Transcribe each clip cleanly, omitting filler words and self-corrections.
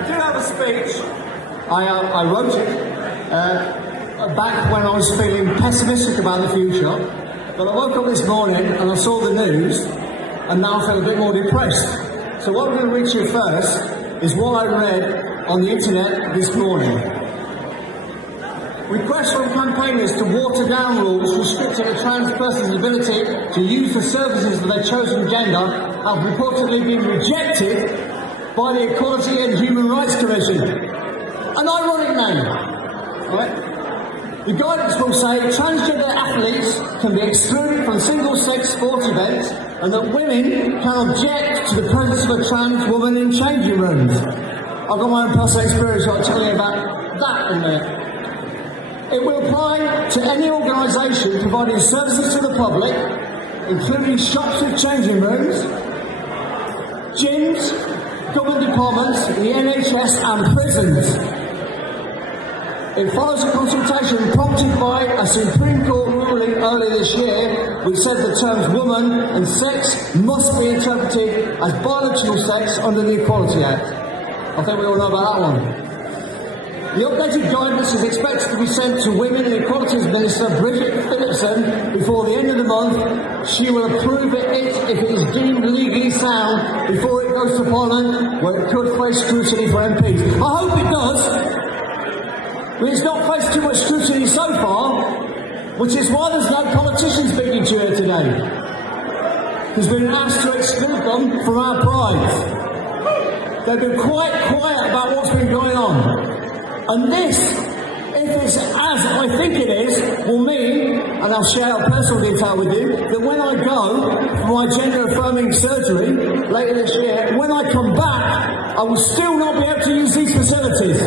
I do have a speech. I wrote it back when I was feeling pessimistic about the future, but I woke up this morning and I saw the news, and now I feel a bit more depressed. So what I'm going to read to you first is what I read on the internet this morning. Requests from campaigners to water down rules restricting a trans person's ability to use the services of their chosen gender have reportedly been rejected by the Equality and Human Rights Commission. An ironic name, right? The guidance will say transgender athletes can be excluded from single-sex sports events and that women can object to the presence of a trans woman in changing rooms. I've got my own personal experience, so I'll tell you about that in a minute. It will apply to any organisation providing services to the public, including shops with changing rooms, gyms, government departments, the NHS and prisons. It follows a consultation prompted by a Supreme Court ruling earlier this year which said the terms woman and sex must be interpreted as biological sex under the Equality Act. I think we all know about that one. The updated guidance is expected to be sent to Women and Equalities Minister Bridget Phillipson before the end of the month. She will approve it if it is deemed legally sound before it goes to Parliament, where it could face scrutiny for MPs. I hope it does. But it's not faced too much scrutiny so far, which is why there's no politicians speaking to you here today. Because we've been asked to exclude them from our prides. They've been quite quiet about what's been going on. And this, if it's as I think it is, will mean, and I'll share a personal detail with you, that when I go for my gender-affirming surgery later this year, when I come back, I will still not be able to use these facilities.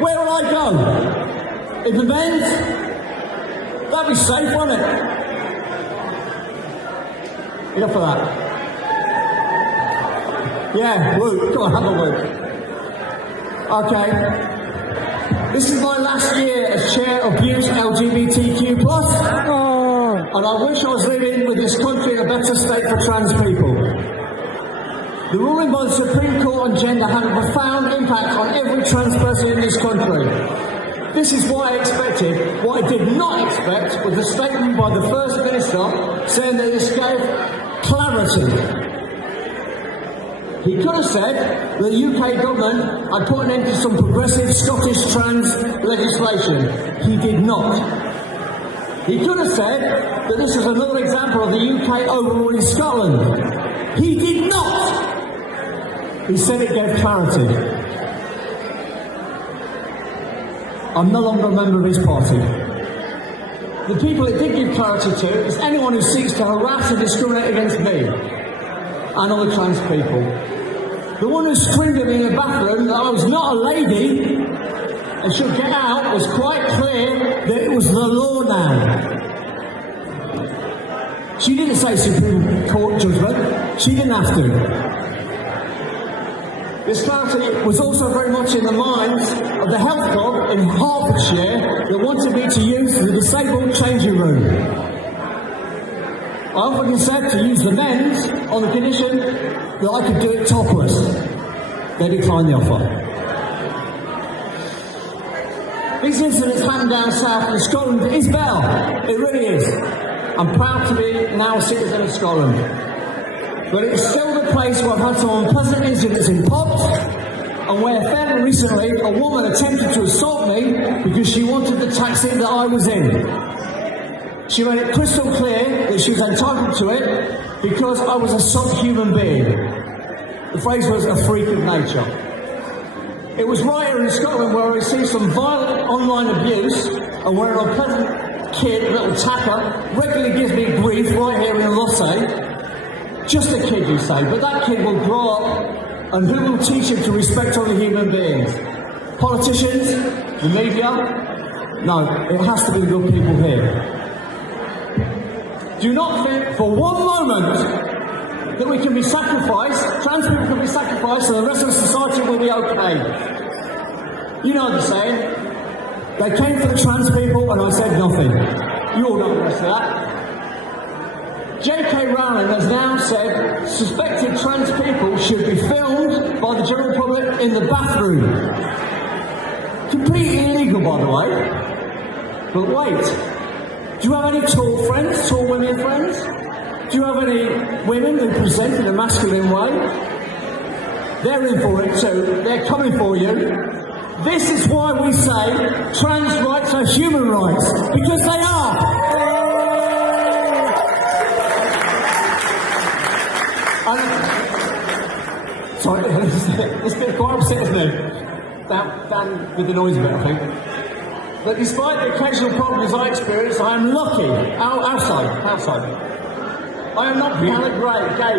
Where will I go? In the men's? That'd be safe, wouldn't it? Enough of that. Yeah, woo. Come on, have a woo. Okay. This is my last year as chair of Youth LGBTQ+. And I wish I was living with this country in a better state for trans people. The ruling by the Supreme Court on gender had a profound impact on every trans person in this country. This is what I expected. What I did not expect was a statement by the First Minister saying that this gave clarity. He could have said the UK government had put an end to some progressive Scottish trans legislation. He did not. He could have said that this was another example of the UK overruling Scotland. He did not. He said it gave clarity. I'm no longer a member of his party. The people it did give clarity to is anyone who seeks to harass and discriminate against me and other trans people. The one who screamed at me in the bathroom that I was not a lady and should get out was quite clear that it was the law now. She didn't say Supreme Court judgment. She didn't have to. This clarity was also very much in the minds of the health club in Hertfordshire that wanted me to use the disabled changing room. I often said to use the men's on the condition that I could do it topless. They declined the offer. This incident's happened down south in Scotland is better. It really is. I'm proud to be now a citizen of Scotland. But it's still the place where I've had some unpleasant incidents in pubs and where fairly recently a woman attempted to assault me because she wanted the taxi that I was in. She made it crystal clear that she was entitled to it because I was a subhuman being. The phrase was a freak of nature. It was right here in Scotland where I received some violent online abuse and where an unpleasant kid, a little tacker, regularly gives me grief right here in Rothesay. Just a kid, you say, but that kid will grow up, and who will teach him to respect other human beings? Politicians? The media? No, it has to be the good people here. Do not think for one moment that we can be sacrificed, trans people can be sacrificed, and the rest of society will be okay. You know the saying. They came for the trans people, and I said nothing. You all know the rest of that. J.K. Rowling has now said suspected trans people should be filmed by the general public in the bathroom. Completely illegal, by the way. But wait, do you have any tall friends, tall women friends? Do you have any women who present in a masculine way? They're in for it too. They're coming for you. This is why we say trans rights are human rights, because they are. Sorry, this bit quite upset, isn't it? Down with the noise a bit, I think. But despite the occasional problems I experience, I am lucky. Outside. I am not Garrett Gay,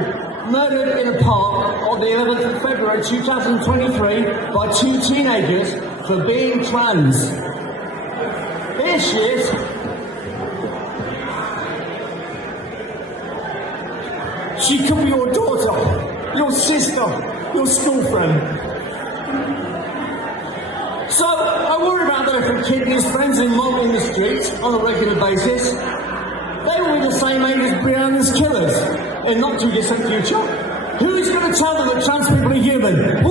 murdered in a park on the 11th of February 2023 by two teenagers for being trans. Here she is. She could be your daughter, your sister, your school friend. So, I worry about those from kidneys, friends in the streets on a regular basis. They will be the same age as Brianna's killers in not too distant future. Who's going to tell them that trans people are human?